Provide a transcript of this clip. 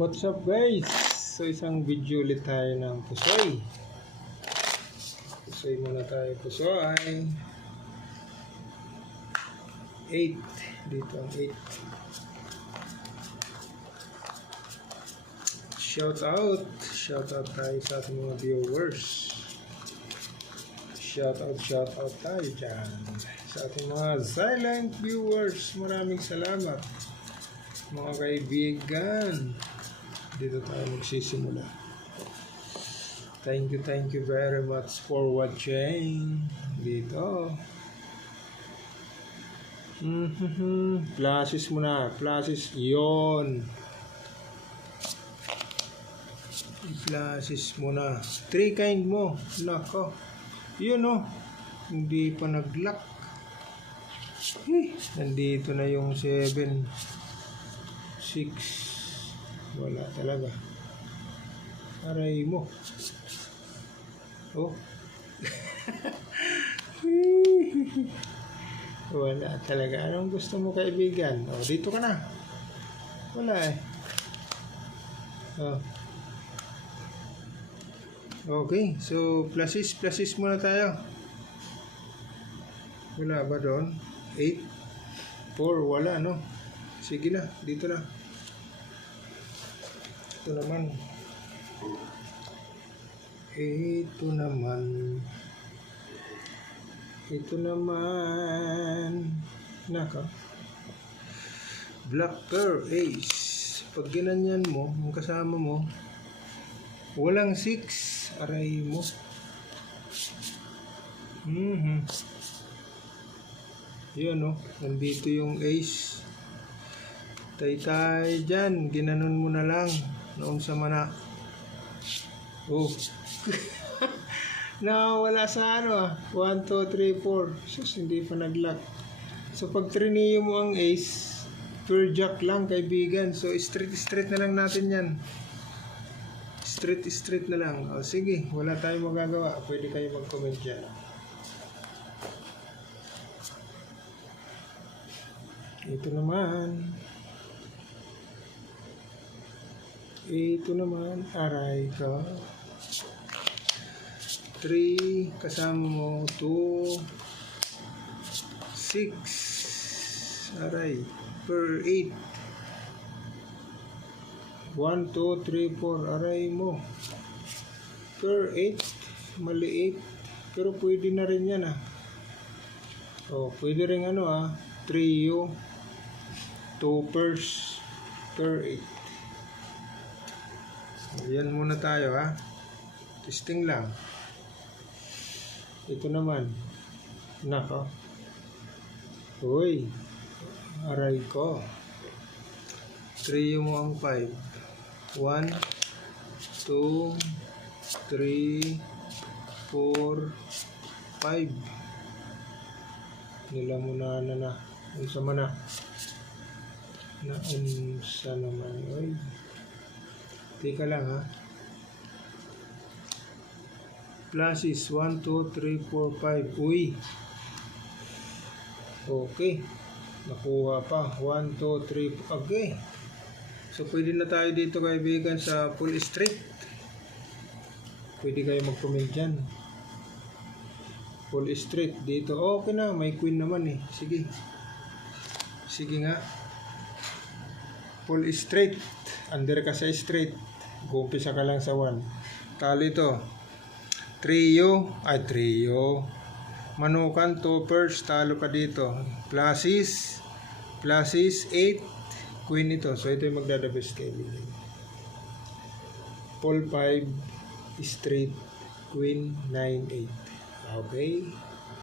What's up guys? So isang video ulit tayo ng pusoy. Pusoy muna tayo, pusoy. 8. Dito ang 8. Shout out tayo sa ating mga viewers. Shout out tayo dyan sa ating mga silent viewers. Maraming salamat mga kaibigan. Dito tayo magsisimula. Thank you very much for watching. Dito. Flashes muna. Flashes. Yon. I-flashes muna. 3 kind mo. Nako. Yun o. Hindi pa nag-lock. Nandito na yung 7. 6. Wala talaga. Aray mo. Oh. Wala talaga. Anong gusto mo kaibigan? Oh, dito ka na. Wala eh. Oh. Okay. So, pluses muna tayo. Wala ba doon? 8. 4. Wala, no? Sige na. Dito na. Ito naman. Naka. Black Pearl Ace. Pag ginanyan mo, yung kasama mo, walang 6. Aray mo. Yun o. Nandito yung Ace. Tay dyan. Ginanon mo na lang. Noong sa mana. Oh. Wala sa ano ah. 1, 2, 3, 4. Sus, hindi pa nag-lock. So, pag trineo mo ang ace, pure jack lang, kaibigan. So, straight na lang natin yan. Straight na lang. O, sige. Wala tayong magagawa. Pwede kayo mag-comment dyan. Ito naman, aray ko. 3, kasama mo 2, 6, aray, per 8. 1, 2, 3, 4, aray mo. Per 8, maliit. Pero pwede na rin yan ah. O, pwede rin ano ah, trio, 2 pairs, per 8. Ayan muna tayo ha. Testing lang. Ito naman. Nako. Uy. Aray ko. Trio mo ang 5. 1, 2, 3, 4, 5. Nilamunan na. Unsa man na. Naunsa naman. Uy. Teka lang ha. Pluses 1, 2, 3, 4, 5. Uy. Okay. Nakuha pa. 1, 2, 3. Okay. So pwede na tayo dito kaibigan sa full straight. Pwede kayo mag-comment dyan. Full straight dito. Okay na. May queen naman eh. Sige. Sige nga. Full straight. Under ka sa straight. Gumpisa ka lang sa 1. Talo ito. Trio. Manukan, 2 pairs. Talo ka dito. Pluses 8. Queen ito. So ito yung magdadabes kayo. Full 5. Straight. Queen 9, 8. Okay.